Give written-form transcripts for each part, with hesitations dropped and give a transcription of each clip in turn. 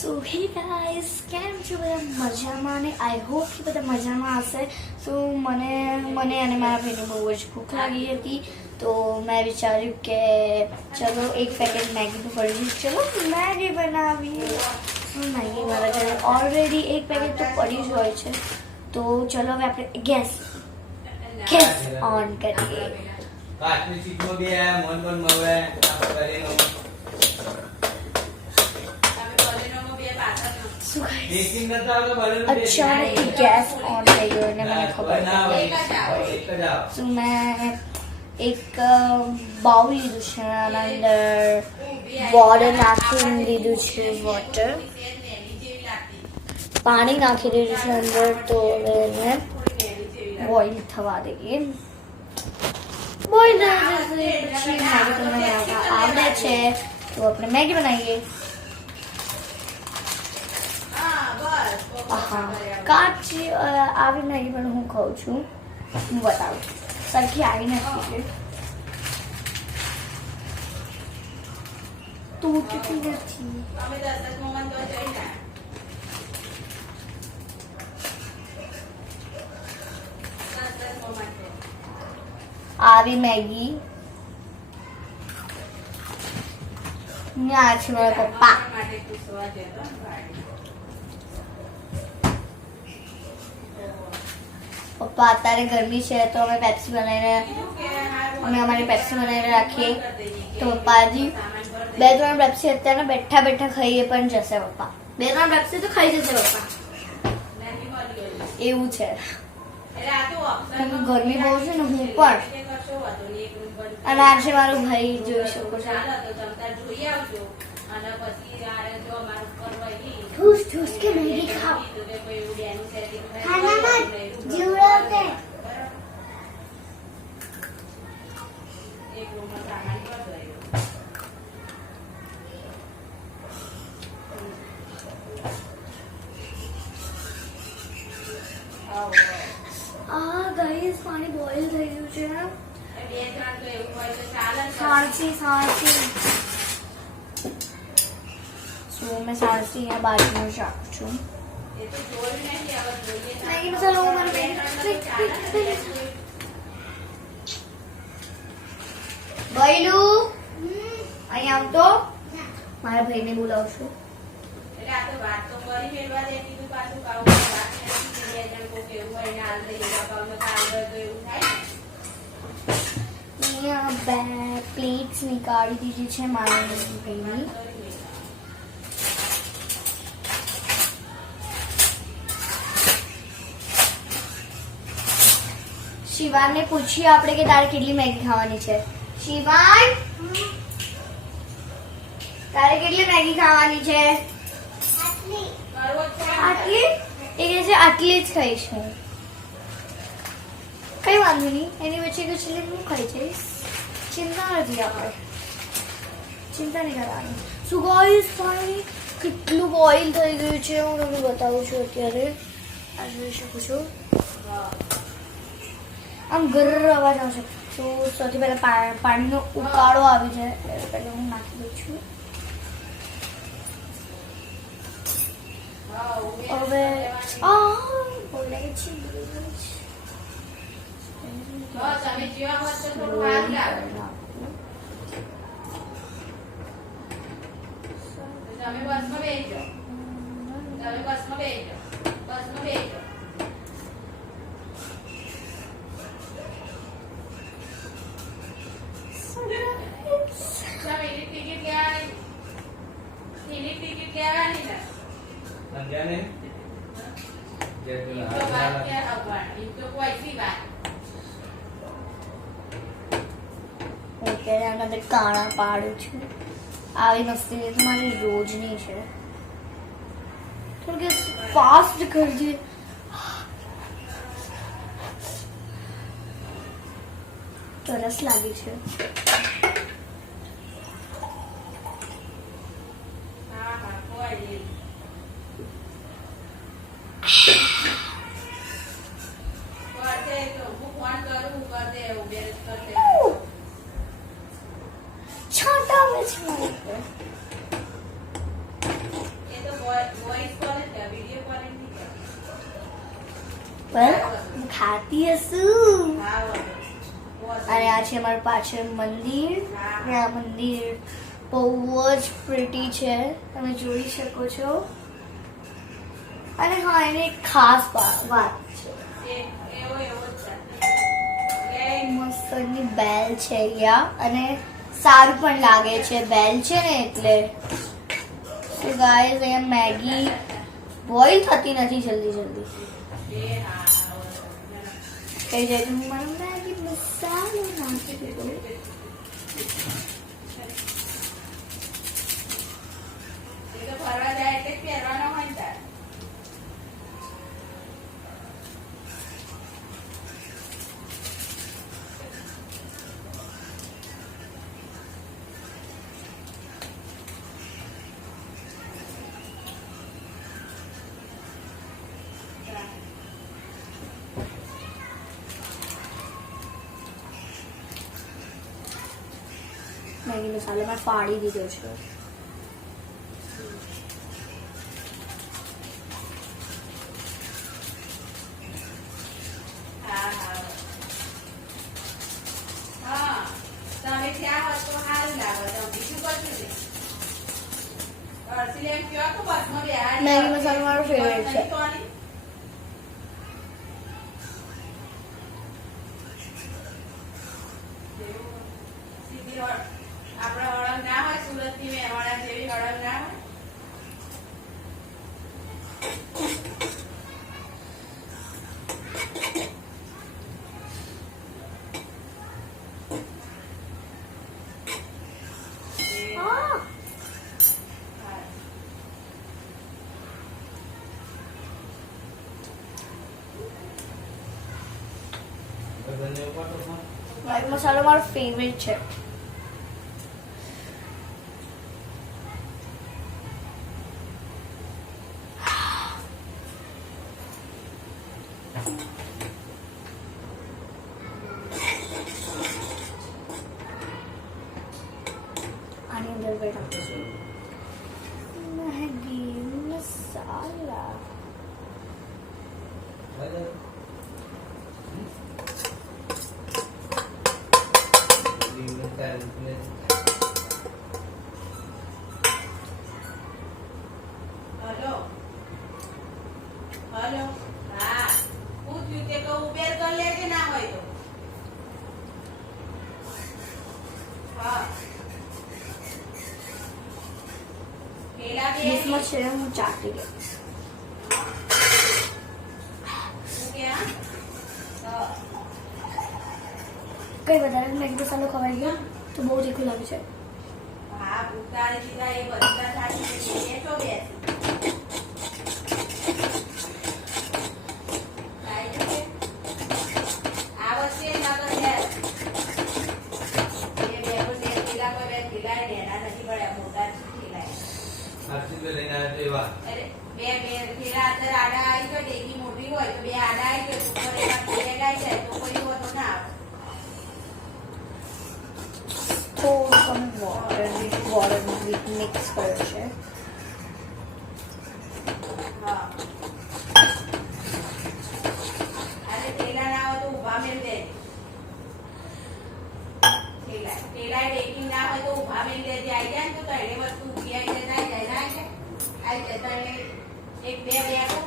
સો હે ગાઈસ, કેમ છો બધા? મજામાં ને આઈ હોપ કે બધા મજામાં હશે. સો મને અને મારા ભાઈને બહુ જ ભૂખ લાગી હતી, તો મેં વિચાર્યું કે ચલો એક પેકેટ મેગીનું પડ્યું, ચલો મેગી બનાવીએ. મેગી મારા ઘરે ઓલરેડી એક પેકેટ તો પડી જ હોય છે, તો ચલો હવે આપણે ગેસ ઓન કરીએ. કાચની સીટમાં બે મોન પણ મળે અચાનક ગેસ ઓન થઈ ગયો અને મને ખબર તો મેં એક બાઉલ લીધું છે, આના અંદર વોટર નાખી દીધું છે, પાણી નાખી દીધું છે અંદર. તો હવે એને બોઇલ થવા દઈએ. બોઇલ થઈ જશે પછી મેગી તમને આવડે છે તો આપણે મેગી બનાવીએ. હા, કાચી આવી મેગી પણ હું ખાઉં છું, હું બતાવું. સરખી આવી નથી, તૂટતી નથી. આવી મેગી ના છે મારા પપ્પા. પપ્પા અત્યારે ગરમી છે તો અમે અમારી પેપ્સી બનાવીને રાખીએ. તો પપ્પાજી 2-3 પેપ્સી અત્યારે બેઠા બેઠા ખાઈએ પણ જશે. પપ્પા 2-3 પેપ્સી તો ખાઈ જશે પપ્પા, એવું છે. ગરમી બહુ છે ને, હું પણ. અને આજે મારો ભાઈ જોઈ શકો છો, ઠૂસ ઠૂસ કે મેગી ખાઓ. ખાનામાં જીવડાવતે ગાઈસ, પાણી બોઇલ થઈ ગયું છે. સાણસી મેં સાણસી અહીંયા બાજુમાં રાખું છું. મેગી મસાલો ભાઈલું અહીંયા આવતો, મારા ભાઈને બોલાવશું. અહીંયા 2 પ્લેટ્સ નીકાળી દીધી છે મારા ભાઈની. શિવાનને પૂછીએ આપણે કે તારે કેટલી મેગી ખાવાની છે. શિવાન, તારે કેટલી મેગી ખાવાની છે? આટલી? એ કહે છે આટલી જ ખાઈશ હું. કઈ વાંધો નહીં, એની વચ્ચે કચલી હું ખાઈ જઈશ, ચિંતા નથી. આપણે ચિંતા નહીં કરવાની. શું ગાઈસ, પાણી કેટલું બોઇલ થઈ ગયું છે હું તમને બતાવું છું. અત્યારે આ જોઈ શકો છો, આમ ગરર અવાજ આવશે. તો સૌથી પહેલા પાણીનો ઉકાળો આવી જાય એટલે હું નાખી દઉં છું. હવે બોલાય છે અંદર કાણા પાડું છું. આવી મસ્તી તો મારી રોજની છે. થોડું ફાસ્ટ કરજે. તરસ લાગી છે. છાંટા આવે છે. પણ હું ખાતી હશું. અને આ છે અમારું પાછળ મંદિર. અને આ મંદિર બહુ જ પ્રિટી છે, તમે જોઈ શકો છો. અને હા, એને એક ખાસ વાત છે, મસ્તની બેલ છે અહીંયા, અને સારું પણ લાગે છે બેલ છે ને એટલે. તો ગાઈસ અહીંયા મેગી બોઇલ થતી નથી જલ્દી. કઈ જાય તો હું મારો મેગી મસાલો નાખી દીધો. ફરવા જાય એટલે પહેરવાનો હોય ને તાર. મેગી મસાલો મેં ફાડી દીધો છે. તમે ત્યાં હોત તો સારું લાગે. તો બીજું કશું નહીં. અરસી એમ કહો તો બસમાં બેહાડી મેગી મસાલો મારો ફેવરેટ છે. સીધી આપણે હળંગ ના હોય, સુરતની મેવાડા જેવી હળંગ ના હોય. મેગી મસાલો મારો ફેવરેટ છે. આની અંદર બેઠા મેગી મસાલા. Hello hello. હા, પૂછ્યું તે કહું ઉબેર કરી લેજે ના હોય તો. હા, પેલા બે ડીશમાં છે, હું ચાટી ગઈ. શું ક્યાં? હા. કઈ વધારે મેગી મસાલો ખવાઈ ગયો તો બહુ તીખું લાગે છે. હા, ભૂતાળી દીધા એ બધા થાળી બેઠો બેસી. આ વચ્ચે ના તો યાર એ બેગો ને પેલા કોઈ બે ખીલાય ને એના નથી પડ્યા મોટા જ ખીલાય. આરસી તો લઈને આવ્યો તો એવા. અરે બે ખીલા અંદર આડા આવી ગયો, ડેગી મોટી હોય તો બે આડા આવી ગયો, ઉપર એમાં ખીલે ગાઈ જાય તો કોઈ વધુ ના આવે. થોડું વોટર મિક્સ કર્યો છે. હા, અરે પેલા ના હોય તો ઊભા મેલ દે. પેલા ડેગી ના હોય તો ઊભા મેલ દે. આવી જાય ને તો તને વસ્તુ ઊભી આવી જાય આવી જાય એક બે બેગો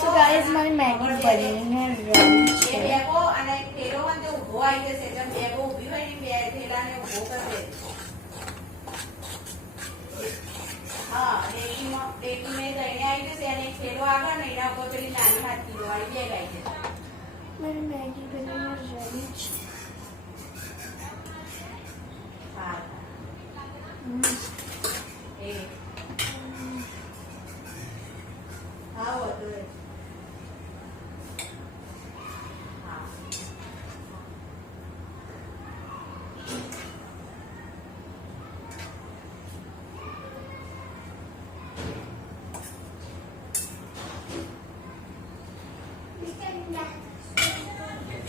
So guys, મારી મેગી બનીને રેડી બે છે. બેગો અને એક થેલો હોય ને તો ઊભો આવી જશે. જેમ બેગો ઊભી હોય ને બે થેલાને ઊભો કરી દે. હા, ડેગી મેં લઈને આવી જશે અને એક થેલો આગળ ને એના ઉપર પેલી નાની હાથથી વાળી બેગ આવી જશે. મારી મેગી બનીને રેડી છે. હા, એ હા વધુ હા.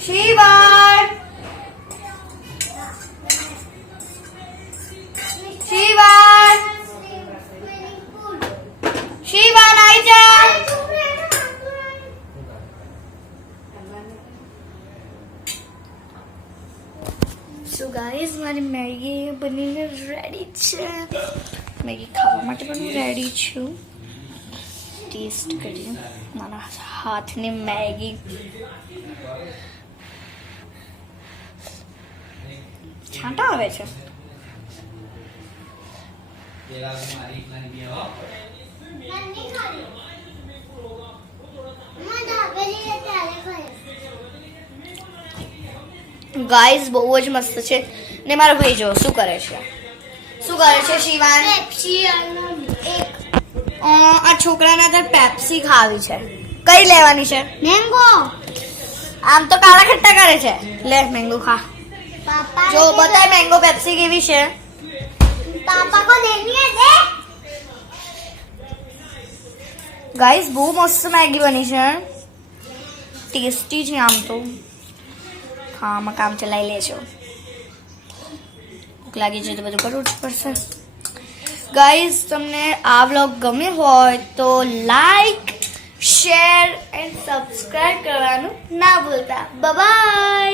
Shiva! મારી મેગી બનીને રેડી છે. મેગી ખાવા માટે પણ રેડી છું. ટેસ્ટ કરીએ મારા હાથની મેગી. છાંટા આવે છે. પેલા મારી પ્લાન બી હો ગાઈઝ બહુ જ મસ્ત છે. ને મારો ભાઈ જો શું કરે છે શિવાન? આ છોકરાને અત્યારે પેપ્સી ખાવી છે. કઈ લેવાની છે? મેંગો. આમ તો કાળા ખટ્ટા કરે છે. લે મેંગો ખા. જો બતાય મેંગો પેપ્સી કેવી છે. પાપા કો દેની દે. ગાઈઝ બહુ મસ્ત મેગી બની છે. ટેસ્ટી છે આમ તો. આમાં કામ ચલાવી લેજો. ભૂખ લાગી છે તો બધું કરવું જ પડશે. ગાઈઝ તમને આ વ્લોગ ગમ્યો હોય તો લાઈક શેર એન્ડ સબસ્ક્રાઇબ કરવાનું ના ભૂલતા. બાય.